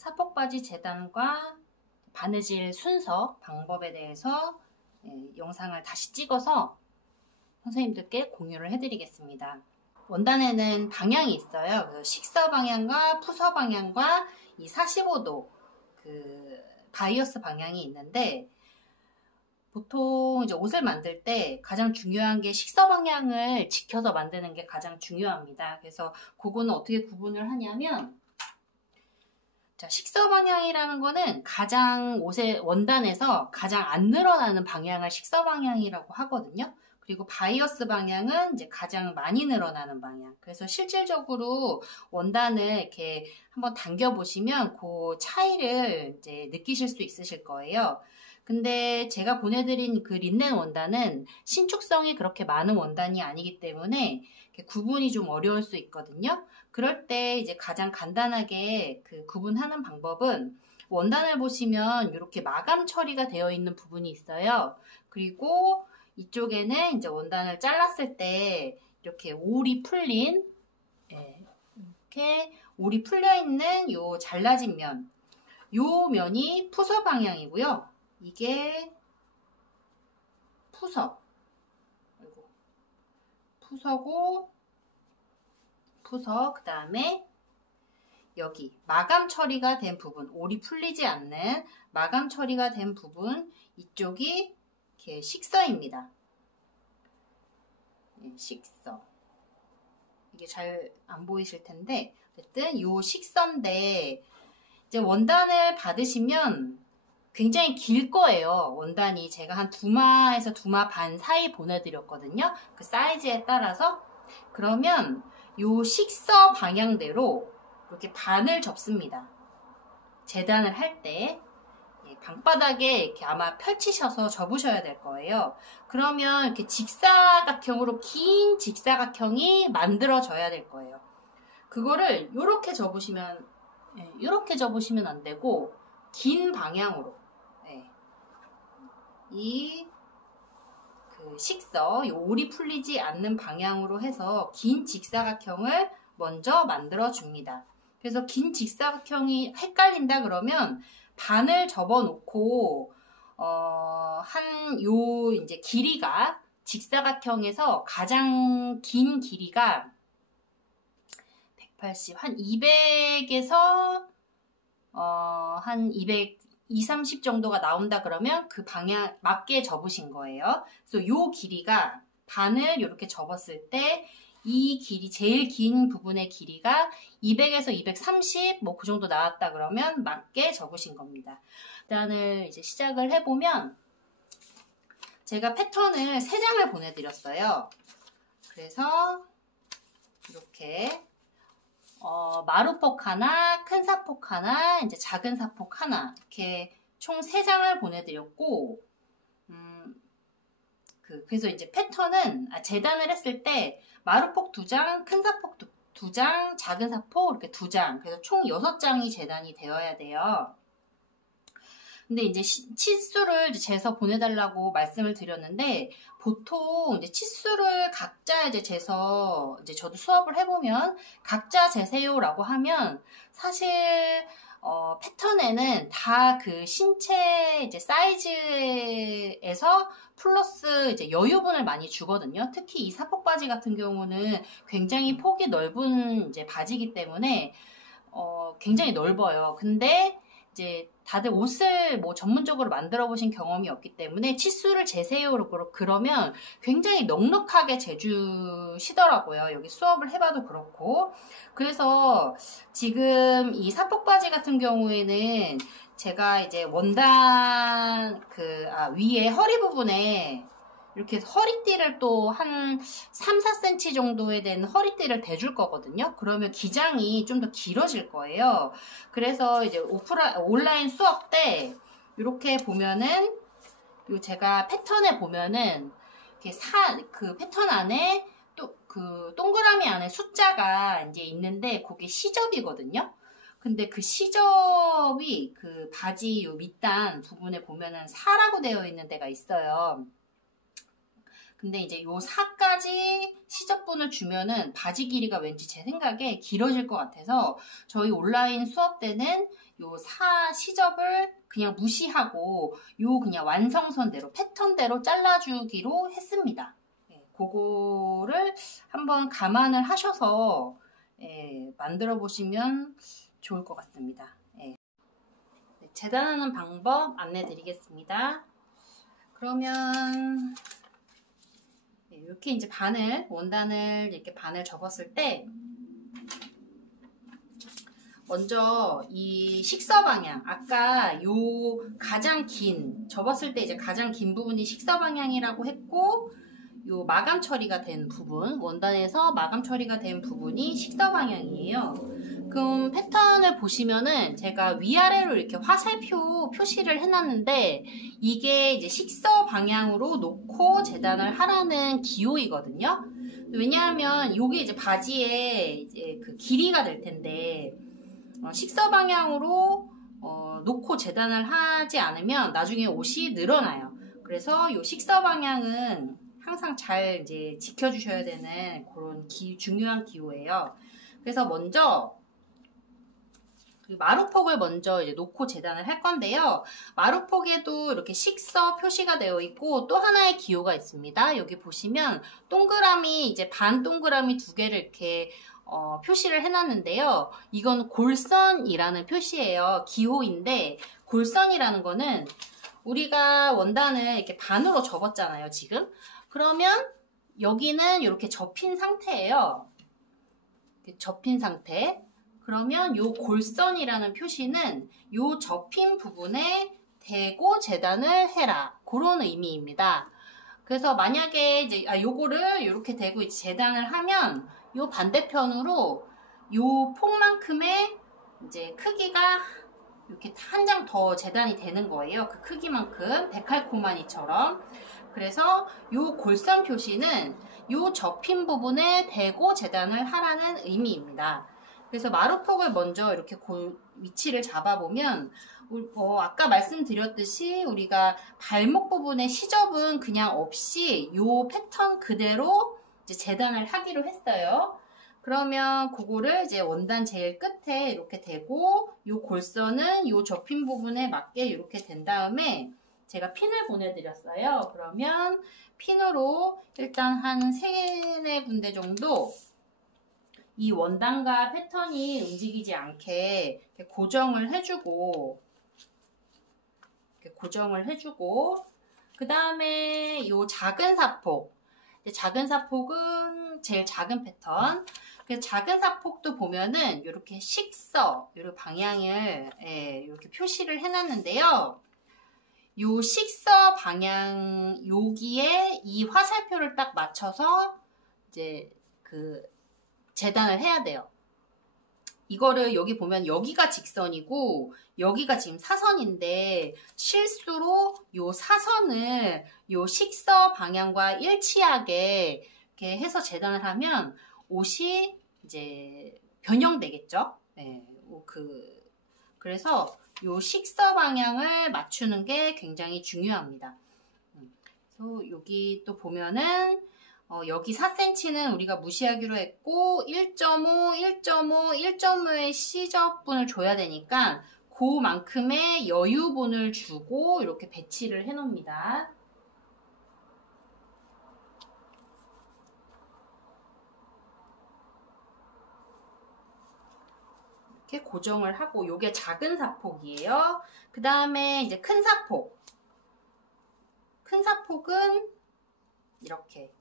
사폭바지 재단과 바느질 순서 방법에 대해서 영상을 다시 찍어서 선생님들께 공유를 해드리겠습니다. 원단에는 방향이 있어요. 그래서 식서 방향과 푸서 방향과 이 45도 그 바이어스 방향이 있는데, 보통 이제 옷을 만들 때 가장 중요한 게 식서 방향을 지켜서 만드는 게 가장 중요합니다. 그래서 그거는 어떻게 구분을 하냐면, 자, 식서 방향이라는 거는 가장 옷의 원단에서 가장 안 늘어나는 방향을 식서 방향이라고 하거든요. 그리고 바이어스 방향은 이제 가장 많이 늘어나는 방향. 그래서 실질적으로 원단을 이렇게 한번 당겨 보시면 그 차이를 이제 느끼실 수 있으실 거예요. 근데 제가 보내드린 그 린넨 원단은 신축성이 그렇게 많은 원단이 아니기 때문에 구분이 좀 어려울 수 있거든요. 그럴 때 이제 가장 간단하게 그 구분하는 방법은, 원단을 보시면 이렇게 마감 처리가 되어 있는 부분이 있어요. 그리고 이쪽에는 이제 원단을 잘랐을 때 이렇게 올이 풀린, 이렇게 올이 풀려 있는 요 잘라진 면, 요 면이 푸서 방향이고요. 이게 푸서고, 그 다음에 여기 마감 처리가 된 부분, 올이 풀리지 않는 마감 처리가 된 부분, 이쪽이 이렇게 식서입니다. 식서. 이게 잘 안 보이실 텐데, 어쨌든 요 식서인데, 이제 원단을 받으시면 굉장히 길 거예요. 원단이 제가 한 2마에서 2마 반 사이 보내드렸거든요. 그 사이즈에 따라서. 그러면 요 식서 방향대로 이렇게 반을 접습니다. 재단을 할 때 방바닥에 이렇게 아마 펼치셔서 접으셔야 될 거예요. 그러면 이렇게 직사각형으로 긴 직사각형이 만들어져야 될 거예요. 그거를 이렇게 접으시면 안 되고, 긴 방향으로, 이 그 식서, 이 올이 풀리지 않는 방향으로 해서 긴 직사각형을 먼저 만들어 줍니다. 그래서 긴 직사각형이 헷갈린다 그러면 반을 접어 놓고 요 이제 길이가, 직사각형에서 가장 긴 길이가 180, 한 200에서 한 220, 30 정도가 나온다 그러면 그 방향 맞게 접으신 거예요. 그래서 요 길이가, 반을 이렇게 접었을 때 이 길이, 제일 긴 부분의 길이가 200에서 230, 뭐 그 정도 나왔다 그러면 맞게 접으신 겁니다. 일단은 이제 시작을 해보면, 제가 패턴을 3장을 보내드렸어요. 그래서 이렇게 마루폭 하나, 큰 사폭 하나, 이제 작은 사폭 하나, 이렇게 총 3장을 보내드렸고, 그래서 이제 패턴은, 재단을 했을 때 마루폭 2장, 큰 사폭 2장, 작은 사폭 이렇게 2장, 그래서 총 6장이 재단이 되어야 돼요. 근데 이제 치수를 재서 보내달라고 말씀을 드렸는데, 보통 이제 치수를 각자 이제 재서, 이제 저도 수업을 해보면 각자 재세요라고 하면, 사실 패턴에는 다 그 신체 이제 사이즈에서 플러스 이제 여유분을 많이 주거든요. 특히 이 사폭 바지 같은 경우는 굉장히 폭이 넓은 이제 바지이기 때문에 굉장히 넓어요. 근데 이제 다들 옷을 뭐 전문적으로 만들어 보신 경험이 없기 때문에 치수를 재세요 그러면 굉장히 넉넉하게 재주시더라고요. 여기 수업을 해봐도 그렇고. 그래서 지금 이 사폭 바지 같은 경우에는 제가 이제 원단 위에 허리 부분에 이렇게 허리띠를 또 한 3, 4cm 정도에 된 허리띠를 대줄 거거든요. 그러면 기장이 좀 더 길어질 거예요. 그래서 이제 온라인 수업 때 이렇게 보면은, 제가 패턴에 보면은 이렇게 그 패턴 안에 또 그 동그라미 안에 숫자가 이제 있는데 그게 시접이거든요. 근데 그 시접이 그 바지 요 밑단 부분에 보면은 4라고 되어 있는 데가 있어요. 근데 이제 요 4까지 시접분을 주면은 바지 길이가 왠지 제 생각에 길어질 것 같아서 저희 온라인 수업 때는 요 4 시접을 그냥 무시하고 요 그냥 완성선대로 패턴대로 잘라주기로 했습니다. 그거를 한번 감안을 하셔서 만들어 보시면 좋을 것 같습니다. 재단하는 방법 안내 드리겠습니다. 그러면 이렇게 이제 원단을 이렇게 반을 접었을 때 먼저 이 식서 방향, 아까 요 가장 긴, 접었을 때 이제 가장 긴 부분이 식서 방향이라고 했고, 요 마감 처리가 된 부분, 원단에서 마감 처리가 된 부분이 식서 방향이에요. 그럼 패턴을 보시면은 제가 위아래로 이렇게 화살표 표시를 해놨는데, 이게 이제 식서 방향으로 놓고 재단을 하라는 기호이거든요. 왜냐하면 요게 이제 바지에 이제 그 길이가 될 텐데, 식서 방향으로 놓고 재단을 하지 않으면 나중에 옷이 늘어나요. 그래서 이 식서 방향은 항상 잘 이제 지켜주셔야 되는 그런 중요한 기호예요. 그래서 먼저 마루폭을 먼저 이제 놓고 재단을 할 건데요. 마루폭에도 이렇게 식서 표시가 되어 있고 또 하나의 기호가 있습니다. 여기 보시면 동그라미 이제 반 동그라미 2개를 이렇게 표시를 해놨는데요. 이건 골선이라는 표시예요. 기호인데 골선이라는 거는 우리가 원단을 이렇게 반으로 접었잖아요. 지금 그러면 여기는 이렇게 접힌 상태예요. 이렇게 접힌 상태. 그러면 요 골선이라는 표시는 요 접힌 부분에 대고 재단을 해라. 그런 의미입니다. 그래서 만약에 이제 요거를 이렇게 대고 이제 재단을 하면 요 반대편으로 요 폭만큼의 이제 크기가 이렇게 한 장 더 재단이 되는 거예요. 그 크기만큼 데칼코마니처럼. 그래서 요 골선 표시는 요 접힌 부분에 대고 재단을 하라는 의미입니다. 그래서 마루폭을 먼저 이렇게 위치를 잡아보면 아까 말씀드렸듯이 우리가 발목 부분의 시접은 그냥 없이 요 패턴 그대로 이제 재단을 하기로 했어요. 그러면 그거를 이제 원단 제일 끝에 이렇게 대고 요 골선은 요 접힌 부분에 맞게 이렇게 된 다음에 제가 핀을 보내드렸어요. 그러면 핀으로 일단 한 3-4 군데 정도 이 원단과 패턴이 움직이지 않게 이렇게 고정을 해주고 그 다음에 요 작은 사폭, 작은 사폭은 제일 작은 패턴. 작은 사폭도 보면은 이렇게 식서, 이렇게 방향을 이렇게 표시를 해놨는데요. 요 식서 방향 여기에 이 화살표를 딱 맞춰서 이제 그 재단을 해야 돼요. 이거를 여기 보면 여기가 직선이고 여기가 지금 사선인데 실수로 요 사선을 요 식서 방향과 일치하게 이렇게 해서 재단을 하면 옷이 이제 변형되겠죠. 네, 그래서 요 식서 방향을 맞추는 게 굉장히 중요합니다. 그래서 여기 또 보면은 여기 4cm는 우리가 무시하기로 했고 1.5, 1.5, 1.5의 시접분을 줘야 되니까 그만큼의 여유분을 주고 이렇게 배치를 해 놓습니다. 이렇게 고정을 하고 요게 작은 사폭이에요. 그 다음에 이제 큰 사폭. 큰 사폭은 이렇게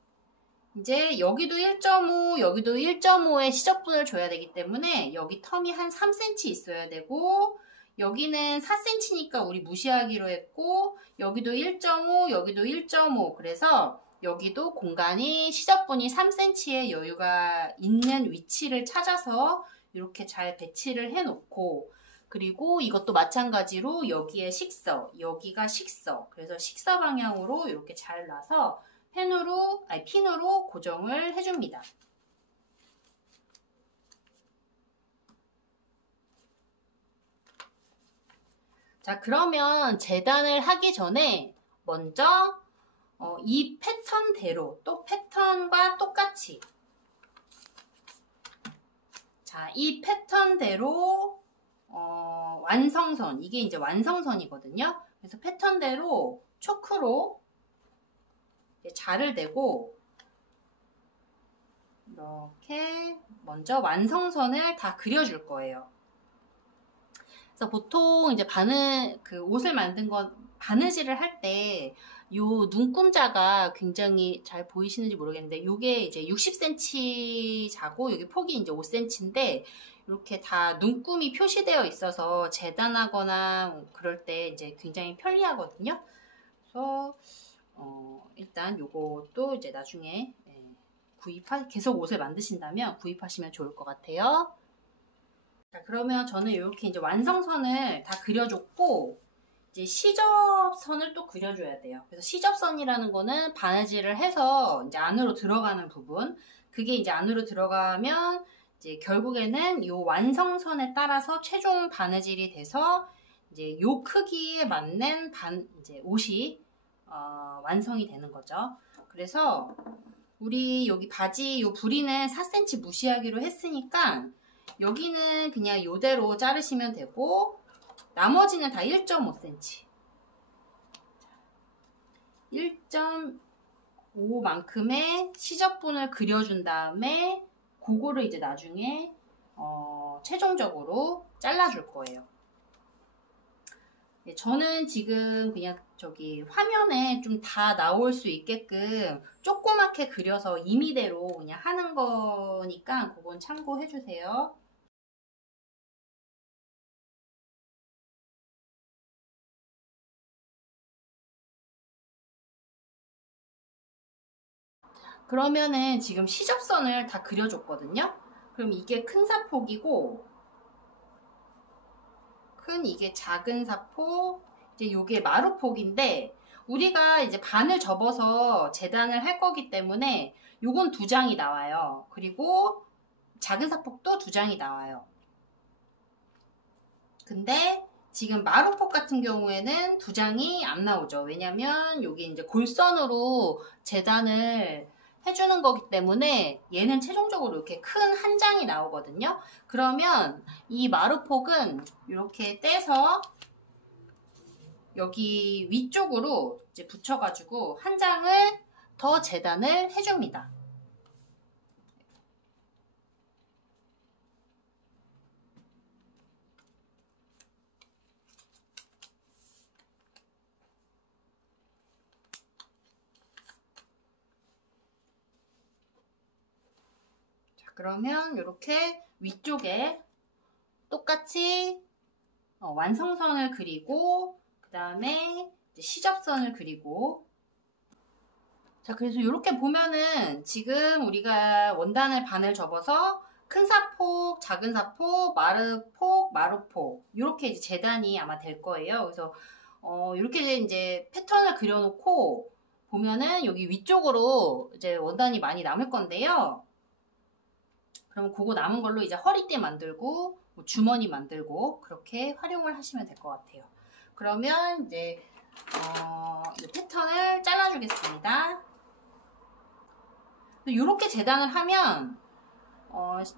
이제 여기도 1.5, 여기도 1.5의 시접분을 줘야 되기 때문에 여기 텀이 한 3cm 있어야 되고 여기는 4cm니까 우리 무시하기로 했고 여기도 1.5, 여기도 1.5 그래서 여기도 공간이 시접분이 3cm의 여유가 있는 위치를 찾아서 이렇게 잘 배치를 해 놓고 그리고 이것도 마찬가지로 여기에 식서, 여기가 식서 그래서 식서 방향으로 이렇게 잘 놔서 핀으로 고정을 해줍니다. 자, 그러면 재단을 하기 전에 먼저 이 패턴대로 또 패턴과 똑같이 자, 이 패턴대로 완성선 이게 이제 완성선이거든요. 그래서 패턴대로 초크로 자를 대고 이렇게 먼저 완성선을 다 그려줄 거예요. 그래서 보통 이제 옷을 만든 건 바느질을 할 때 요 눈금자가 굉장히 잘 보이시는지 모르겠는데 요게 이제 60cm 자고 여기 폭이 이제 5cm인데 이렇게 다 눈금이 표시되어 있어서 재단하거나 그럴 때 이제 굉장히 편리하거든요. 그래서 일단 요것도 이제 나중에 계속 옷을 만드신다면 구입하시면 좋을 것 같아요. 자, 그러면 저는 이렇게 이제 완성선을 다 그려줬고 이제 시접선을 또 그려줘야 돼요. 그래서 시접선이라는 거는 바느질을 해서 이제 안으로 들어가는 부분, 그게 이제 안으로 들어가면 이제 결국에는 이 완성선에 따라서 최종 바느질이 돼서 이제 요 크기에 맞는 이제 옷이 완성이 되는 거죠. 그래서 우리 여기 바지 요 부리는 4cm 무시하기로 했으니까 여기는 그냥 요대로 자르시면 되고 나머지는 다 1.5cm 1.5만큼의 시접분을 그려준 다음에 그거를 이제 나중에 최종적으로 잘라줄 거예요. 저는 지금 그냥 저기 화면에 좀 다 나올 수 있게끔 조그맣게 그려서 임의대로 그냥 하는 거니까 그건 참고해 주세요. 그러면은 지금 시접선을 다 그려줬거든요. 그럼 이게 큰 사폭이고 이게 작은 사폭, 이제 요게 마루폭인데 우리가 이제 반을 접어서 재단을 할 거기 때문에 요건 2장이 나와요. 그리고 작은 사폭도 2장이 나와요. 근데 지금 마루폭 같은 경우에는 2장이 안 나오죠. 왜냐면 여기 이제 골선으로 재단을 해주는 거기 때문에 얘는 최종적으로 이렇게 큰 한 장이 나오거든요. 그러면 이 마루폭은 이렇게 떼서 여기 위쪽으로 이제 붙여가지고 한 장을 더 재단을 해줍니다. 그러면 이렇게 위쪽에 똑같이 완성선을 그리고 그 다음에 시접선을 그리고 자 그래서 이렇게 보면은 지금 우리가 원단을 반을 접어서 큰 사폭, 작은 사폭, 마루폭, 마루폭 이렇게 이제 재단이 아마 될 거예요. 그래서 이렇게 이제 패턴을 그려놓고 보면은 여기 위쪽으로 이제 원단이 많이 남을 건데요. 그럼 그거 남은 걸로 이제 허리띠 만들고 뭐 주머니 만들고 그렇게 활용을 하시면 될 것 같아요. 그러면 이제 이 패턴을 잘라주겠습니다. 이렇게 재단을 하면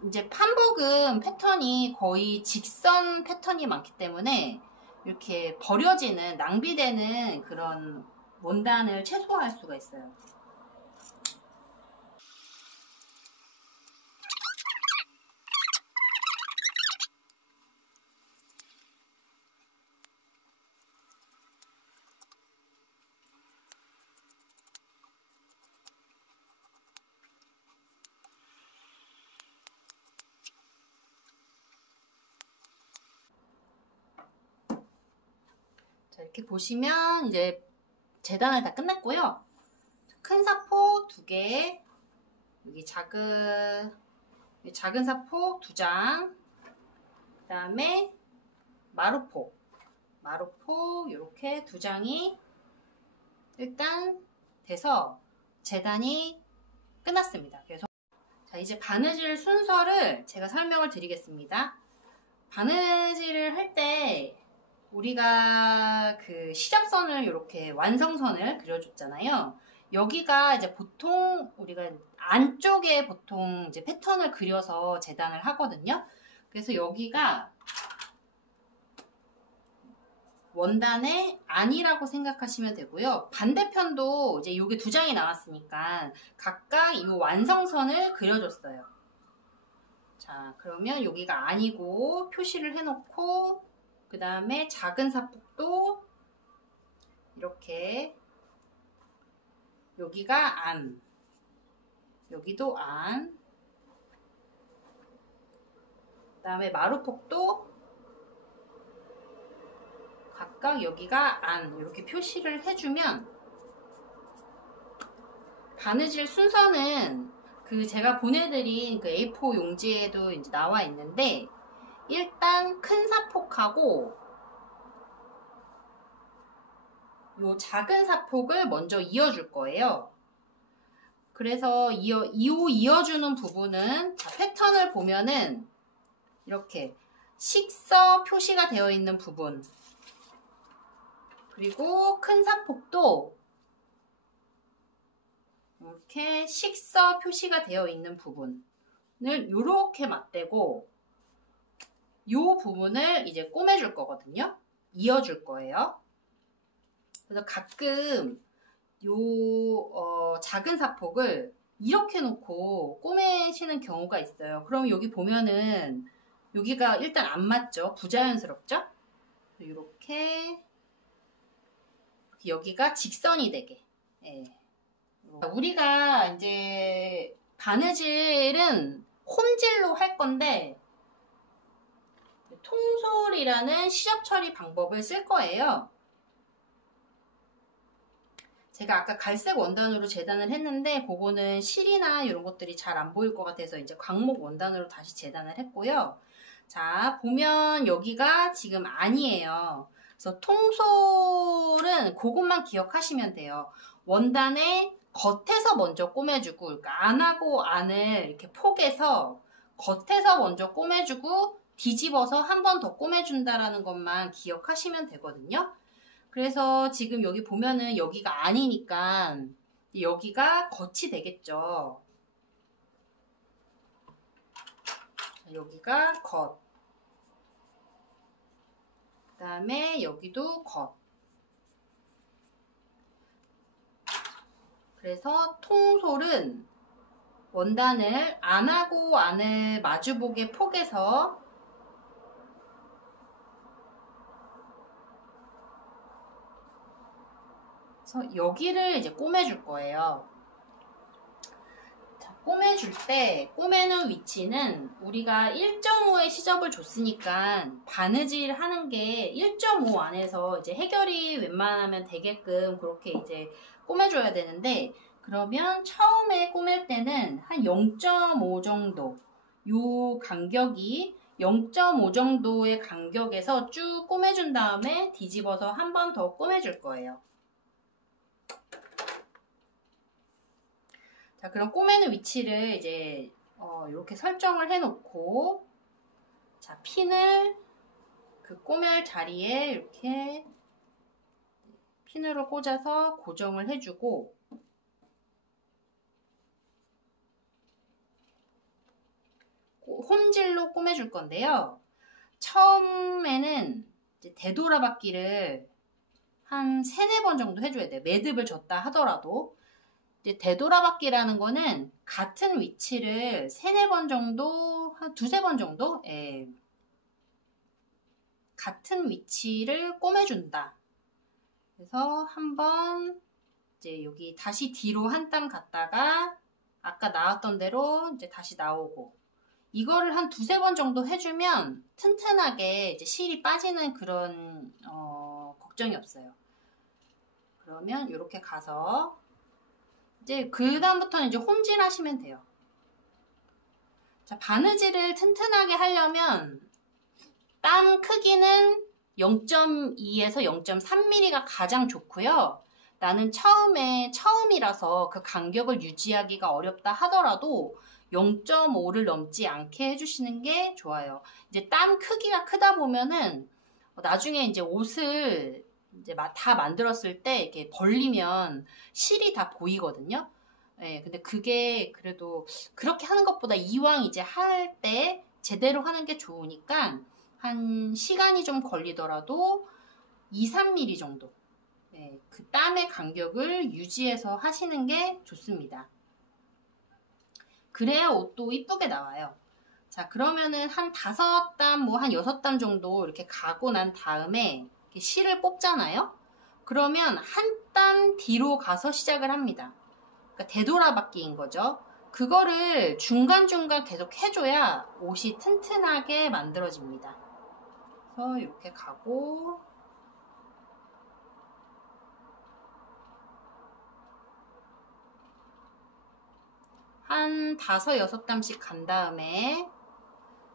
이제 판복은 패턴이 거의 직선 패턴이 많기 때문에 이렇게 버려지는 낭비되는 그런 원단을 최소화할 수가 있어요. 자, 이렇게 보시면 이제 재단을 다 끝냈고요. 큰 사포 2개, 여기 작은 사포 2장, 그 다음에 마루폭 이렇게 2장이 일단 돼서 재단이 끝났습니다. 그래서 자, 이제 바느질 순서를 제가 설명을 드리겠습니다. 바느질을 할 때 우리가 그 시접선을 이렇게 완성선을 그려줬잖아요. 여기가 이제 보통 우리가 안쪽에 보통 이제 패턴을 그려서 재단을 하거든요. 그래서 여기가 원단의 안이라고 생각하시면 되고요. 반대편도 이제 요게 두 장이 나왔으니까 각각 이 완성선을 그려줬어요. 자, 그러면 여기가 안이고 표시를 해놓고 그 다음에 작은 사폭도 이렇게 여기가 안, 여기도 안, 그 다음에 마루폭도 각각 여기가 안 이렇게 표시를 해주면 바느질 순서는 그 제가 보내드린 그 A4 용지에도 이제 나와 있는데 일단 큰 사폭하고 요 작은 사폭을 먼저 이어줄 거예요. 그래서 이어주는 부분은 패턴을 보면은 이렇게 식서 표시가 되어 있는 부분 그리고 큰 사폭도 이렇게 식서 표시가 되어 있는 부분을 이렇게 맞대고 이 부분을 이제 꼬매줄 거거든요. 이어줄 거예요. 그래서 가끔 요 작은 사폭을 이렇게 놓고 꼬매시는 경우가 있어요. 그럼 여기 보면은 여기가 일단 안 맞죠? 부자연스럽죠? 이렇게 여기가 직선이 되게. 예. 우리가 이제 바느질은 홈질로 할 건데 통솔이라는 시접 처리 방법을 쓸 거예요. 제가 아까 갈색 원단으로 재단을 했는데 그거는 실이나 이런 것들이 잘 안 보일 것 같아서 이제 광목 원단으로 다시 재단을 했고요. 자, 보면 여기가 지금 안이에요. 그래서 통솔은 그것만 기억하시면 돼요. 원단의 겉에서 먼저 꼬매주고, 그러니까 안하고 안을 이렇게 포개서 겉에서 먼저 꼬매주고 뒤집어서 한 번 더 꼬매준다라는 것만 기억하시면 되거든요. 그래서 지금 여기 보면은 여기가 아니니까 여기가 겉이 되겠죠. 여기가 겉. 그 다음에 여기도 겉. 그래서 통솔은 원단을 안하고 안을 마주보게 포개서 여기를 이제 꼬매줄 거예요. 자, 꼬매줄 때 꼬매는 위치는 우리가 1.5의 시접을 줬으니까 바느질 하는 게 1.5 안에서 이제 해결이 웬만하면 되게끔 그렇게 이제 꼬매줘야 되는데 그러면 처음에 꼬맬 때는 한 0.5 정도 요 간격이 0.5 정도의 간격에서 쭉 꼬매준 다음에 뒤집어서 한 번 더 꼬매줄 거예요. 자, 그럼 꼬매는 위치를 이제 이렇게 설정을 해놓고 자, 핀을 그 꼬맬 자리에 이렇게 핀으로 꽂아서 고정을 해주고 홈질로 꼬매줄 건데요. 처음에는 이제 되돌아받기를 한 3-4번 정도 해줘야 돼요. 매듭을 줬다 하더라도. 이제 되돌아받기라는 거는 같은 위치를 3-4번 정도, 한 2-3번 정도? 예. 같은 위치를 꼬매준다. 그래서 한번 이제 여기 다시 뒤로 한 땀 갔다가 아까 나왔던 대로 이제 다시 나오고 이거를 한 2-3번 정도 해주면 튼튼하게 이제 실이 빠지는 그런 걱정이 없어요. 그러면 이렇게 가서 이제 그 다음부터는 이제 홈질 하시면 돼요. 자, 바느질을 튼튼하게 하려면 땀 크기는 0.2에서 0.3mm가 가장 좋고요. 나는 처음이라서 그 간격을 유지하기가 어렵다 하더라도 0.5를 넘지 않게 해주시는 게 좋아요. 이제 땀 크기가 크다 보면은 나중에 이제 옷을 이제 다 만들었을 때 이렇게 벌리면 실이 다 보이거든요. 예, 근데 그게 그래도 그렇게 하는 것보다 이왕 이제 할 때 제대로 하는 게 좋으니까 한 시간이 좀 걸리더라도 2, 3mm 정도. 예, 그 땀의 간격을 유지해서 하시는 게 좋습니다. 그래야 옷도 이쁘게 나와요. 자, 그러면은 한 5땀, 뭐 한 6땀 정도 이렇게 가고 난 다음에 실을 뽑잖아요? 그러면 한 땀 뒤로 가서 시작을 합니다. 그러니까 되돌아박기인 거죠. 그거를 중간중간 계속 해줘야 옷이 튼튼하게 만들어집니다. 그래서 이렇게 가고, 한 5, 6땀씩 간 다음에,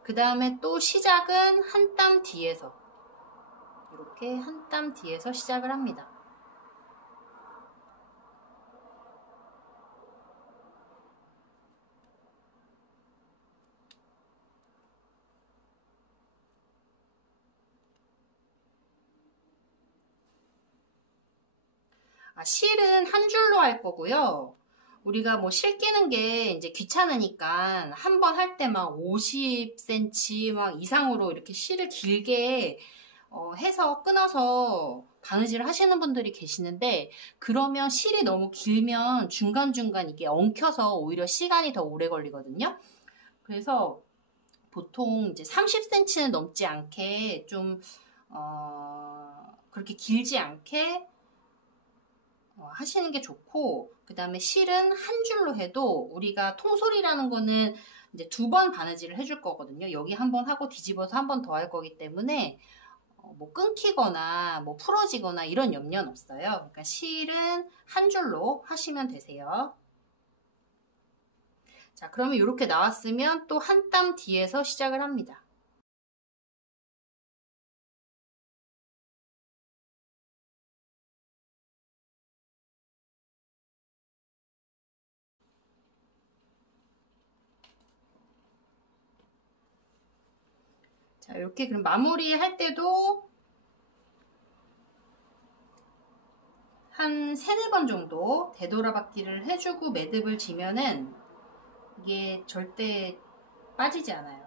그 다음에 또 시작은 한 땀 뒤에서, 이렇게 한 땀 뒤에서 시작을 합니다. 실은 한 줄로 할 거고요. 우리가 뭐 실 끼는 게 이제 귀찮으니까 한 번 할 때 막 50cm 막 이상으로 이렇게 실을 길게 해서 끊어서 바느질 하시는 분들이 계시는데, 그러면 실이 너무 길면 중간중간 이게 엉켜서 오히려 시간이 더 오래 걸리거든요. 그래서 보통 이제 30cm는 넘지 않게 좀 그렇게 길지 않게 하시는 게 좋고, 그 다음에 실은 한 줄로 해도 우리가 통솔이라는 거는 이제 2번 바느질을 해줄 거거든요. 여기 한 번 하고 뒤집어서 한 번 더 할 거기 때문에 뭐 끊기거나 뭐 풀어지거나 이런 염려는 없어요. 그러니까 실은 한 줄로 하시면 되세요. 자, 그러면 이렇게 나왔으면 또 한 땀 뒤에서 시작을 합니다. 자, 이렇게 그럼 마무리 할 때도 한 3, 4번 정도 되돌아박기를 해주고 매듭을 지면은 이게 절대 빠지지 않아요.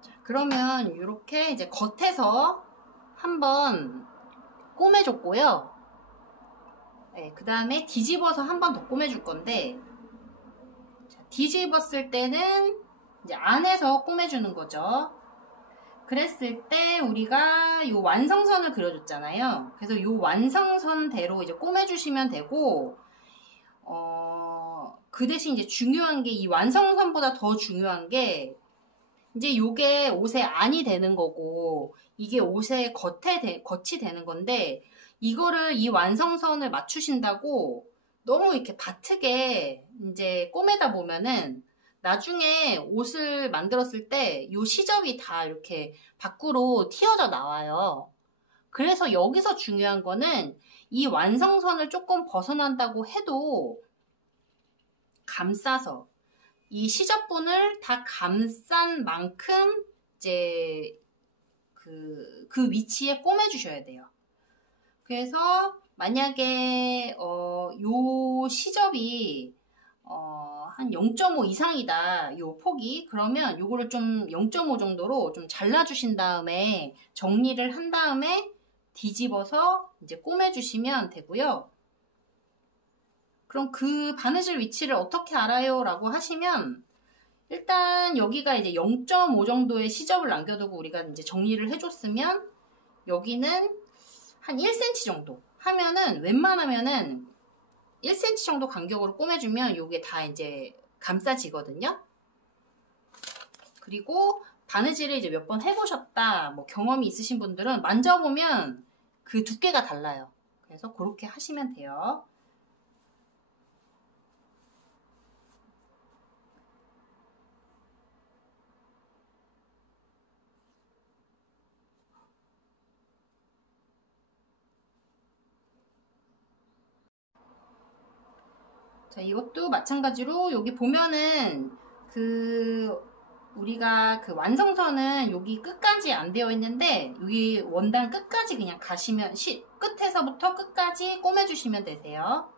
자, 그러면 이렇게 이제 겉에서 한번 꼬매줬고요. 네, 그 다음에 뒤집어서 한 번 더 꼬매줄 건데, 자, 뒤집었을 때는 이제 안에서 꼬매주는 거죠. 그랬을 때 우리가 요 완성선을 그려줬잖아요. 그래서 요 완성선대로 이제 꼬매주시면 되고, 그 대신 이제 중요한 게 이 완성선보다 더 중요한 게 이제 요게 옷에 안이 되는 거고 이게 옷의 겉이 되는 건데, 이거를 이 완성선을 맞추신다고 너무 이렇게 바트게 이제 꼬매다 보면은 나중에 옷을 만들었을 때 요 시접이 다 이렇게 밖으로 튀어져 나와요. 그래서 여기서 중요한 거는 이 완성선을 조금 벗어난다고 해도 감싸서 이 시접분을 다 감싼 만큼 이제 그 위치에 꼬매주셔야 돼요. 그래서 만약에 요 시접이 한 0.5 이상이다, 요 폭이. 그러면 요거를 좀 0.5 정도로 좀 잘라주신 다음에 정리를 한 다음에 뒤집어서 이제 꼬매주시면 되고요. 그럼 그 바느질 위치를 어떻게 알아요? 라고 하시면, 일단 여기가 이제 0.5 정도의 시접을 남겨두고 우리가 이제 정리를 해줬으면, 여기는 한 1cm 정도 하면은, 웬만하면은 1cm 정도 간격으로 꼬매주면 요게 다 이제 감싸지거든요. 그리고 바느질을 이제 몇 번 해보셨다, 뭐 경험이 있으신 분들은 만져보면 그 두께가 달라요. 그래서 그렇게 하시면 돼요. 자, 이것도 마찬가지로 여기 보면은 우리가 그 완성선은 여기 끝까지 안 되어 있는데 여기 원단 끝까지 그냥 가시면 끝에서부터 끝까지 꼬매주시면 되세요.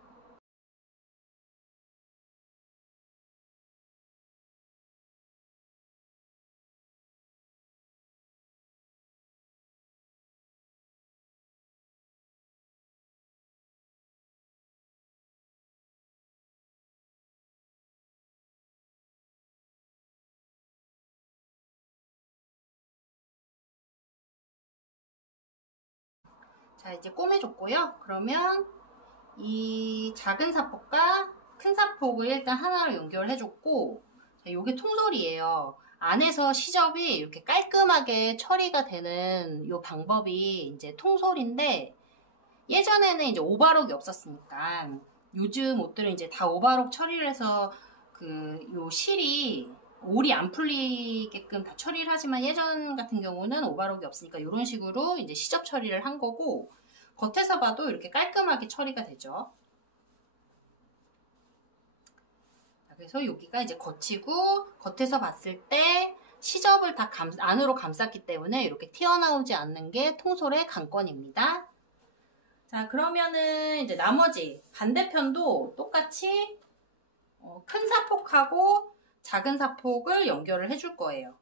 자, 이제 꼬매줬고요. 그러면 이 작은 사폭과 큰 사폭을 일단 하나로 연결해줬고, 자, 요게 통솔이에요. 안에서 시접이 이렇게 깔끔하게 처리가 되는 요 방법이 이제 통솔인데, 예전에는 이제 오바록이 없었으니까, 요즘 옷들은 이제 다 오바록 처리를 해서 요 실이 올이 안 풀리게끔 다 처리를 하지만 예전 같은 경우는 오바록이 없으니까 이런 식으로 이제 시접 처리를 한 거고, 겉에서 봐도 이렇게 깔끔하게 처리가 되죠. 그래서 여기가 이제 겉이고, 겉에서 봤을 때 시접을 다 안으로 감쌌기 때문에 이렇게 튀어나오지 않는 게 통솔의 관건입니다. 자, 그러면은 이제 나머지 반대편도 똑같이 큰 사폭하고 작은 사폭을 연결을 해줄 거예요.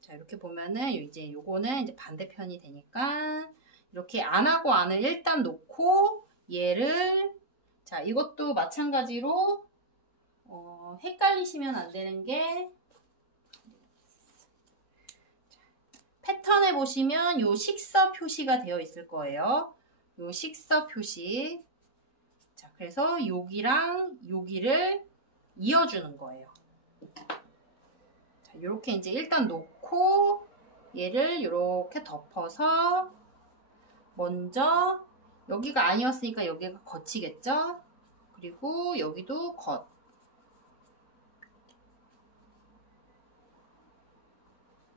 자, 이렇게 보면은 이제 요거는 이제 반대편이 되니까 이렇게 안하고 안을 일단 놓고 얘를, 자, 이것도 마찬가지로 헷갈리시면 안 되는 게, 패턴에 보시면 요 식서 표시가 되어 있을 거예요. 요 식서 표시. 자, 그래서 여기랑 여기를 이어주는 거예요. 자, 요렇게 이제 일단 놓고 얘를 요렇게 덮어서 먼저 여기가 아니었으니까 여기가 겉이겠죠? 그리고 여기도 겉.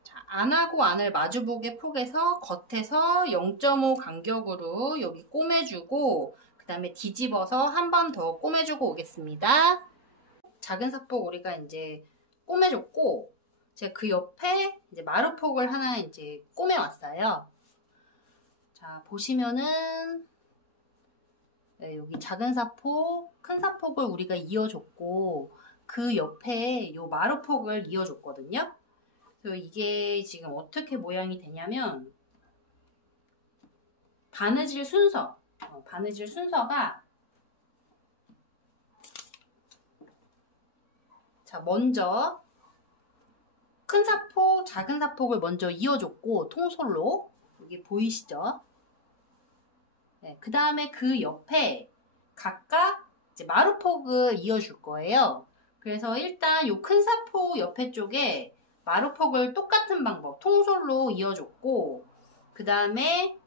자, 안하고 안을 마주보게 폭에서 겉에서 0.5 간격으로 여기 꼬매주고 그 다음에 뒤집어서 한 번 더 꼬매주고 오겠습니다. 작은 사폭 우리가 이제 꼬매줬고, 제가 그 옆에 이제 마루폭을 하나 이제 꼬매왔어요. 자, 보시면은 네, 여기 작은 사폭, 큰 사폭을 우리가 이어줬고 그 옆에 요 마루폭을 이어줬거든요. 그래서 이게 지금 어떻게 모양이 되냐면 바느질 순서가 자, 먼저 큰 사폭, 작은 사폭을 먼저 이어줬고 통솔로 여기 보이시죠? 네, 그 다음에 그 옆에 각각 이제 마루폭을 이어줄 거예요. 그래서 일단 요 큰 사폭 옆에 쪽에 마루폭을 똑같은 방법 통솔로 이어줬고, 그 다음에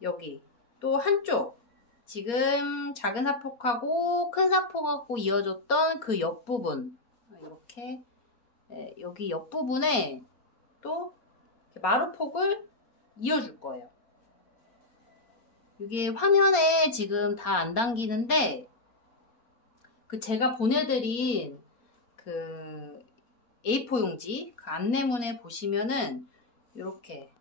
여기 또 한쪽 지금 작은 사폭하고 큰 사폭하고 이어줬던 그 옆부분 이렇게 여기 옆부분에 또 마루폭을 이어줄 거예요. 이게 화면에 지금 다 안 담기는데 그 제가 보내드린 그 A4 용지 그 안내문에 보시면은 이렇게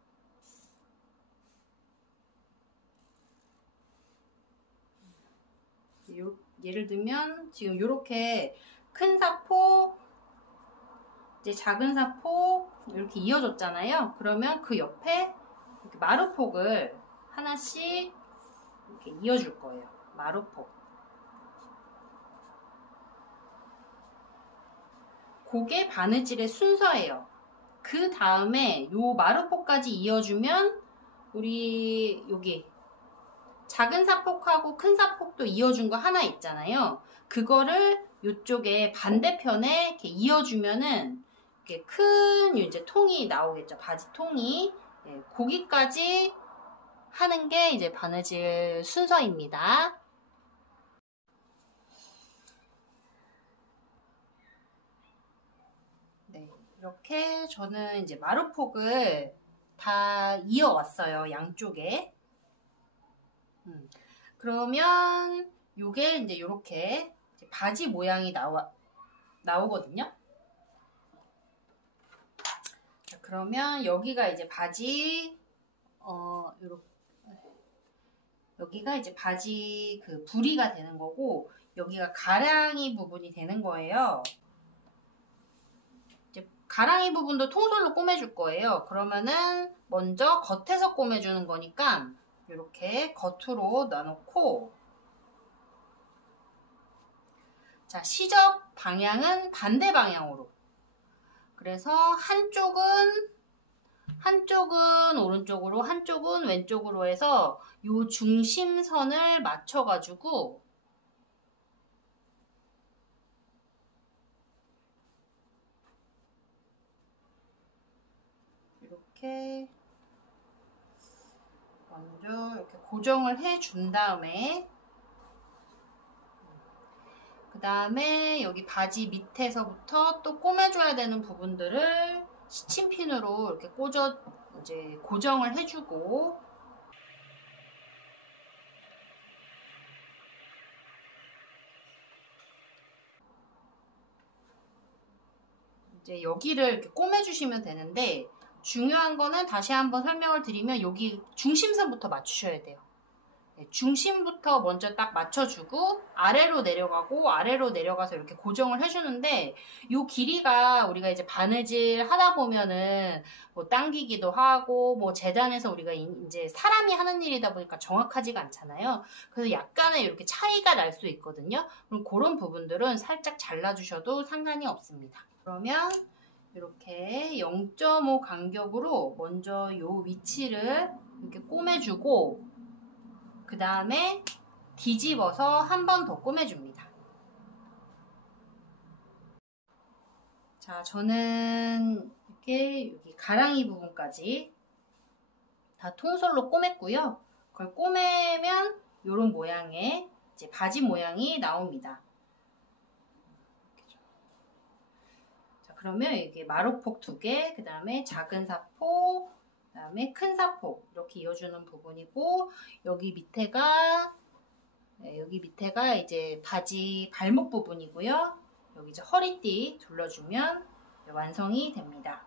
예를 들면 지금 이렇게 큰 사폭 이제 작은 사폭 이렇게 이어줬잖아요. 그러면 그 옆에 이렇게 마루폭을 하나씩 이렇게 이어줄 거예요. 마루폭. 그게 바느질의 순서예요. 그 다음에 요 마루폭까지 이어주면 우리 여기 작은 사폭하고 큰 사폭도 이어준 거 하나 있잖아요. 그거를 이쪽에 반대편에 이렇게 이어주면은 이렇게 큰 이제 통이 나오겠죠. 바지 통이. 예, 거기까지 하는 게 이제 바느질 순서입니다. 네, 이렇게 저는 이제 마루폭을 다 이어왔어요. 양쪽에. 그러면 요게 이제 요렇게 바지 모양이 나오거든요. 자, 그러면 여기가 이제 바지, 요렇게, 여기가 이제 바지 그 부리가 되는 거고, 여기가 가랑이 부분이 되는 거예요. 이제 가랑이 부분도 통솔로 꼬매줄 거예요. 그러면은 먼저 겉에서 꼬매주는 거니까 이렇게 겉으로 놔놓고, 자, 시접 방향은 반대 방향으로. 그래서 한쪽은 오른쪽으로, 한쪽은 왼쪽으로 해서 요 중심선을 맞춰가지고 이렇게 먼저 이렇게 고정을 해준 다음에 그 다음에 여기 바지 밑에서부터 또 꼬매줘야 되는 부분들을 시침핀으로 이렇게 이제 고정을 해주고, 이제 여기를 이렇게 꼬매주시면 되는데, 중요한 거는 다시 한번 설명을 드리면 여기 중심선부터 맞추셔야 돼요. 중심부터 먼저 딱 맞춰주고 아래로 내려가서 이렇게 고정을 해주는데, 이 길이가 우리가 이제 바느질 하다 보면은 뭐 당기기도 하고 뭐 재단에서 우리가 이제 사람이 하는 일이다 보니까 정확하지가 않잖아요. 그래서 약간의 이렇게 차이가 날 수 있거든요. 그럼 그런 부분들은 살짝 잘라주셔도 상관이 없습니다. 그러면 이렇게 0.5 간격으로 먼저 이 위치를 이렇게 꼬매주고, 그 다음에 뒤집어서 한 번 더 꼬매줍니다. 자, 저는 이렇게 여기 가랑이 부분까지 다 통솔로 꼬맸고요. 그걸 꼬매면 이런 모양의 이제 바지 모양이 나옵니다. 자, 그러면 이게 마루폭 2개, 그 다음에 작은 사포, 그 다음에 큰 사포 이렇게 이어주는 부분이고, 여기 밑에가 이제 바지 발목 부분이고요. 여기 이제 허리띠 둘러주면 완성이 됩니다.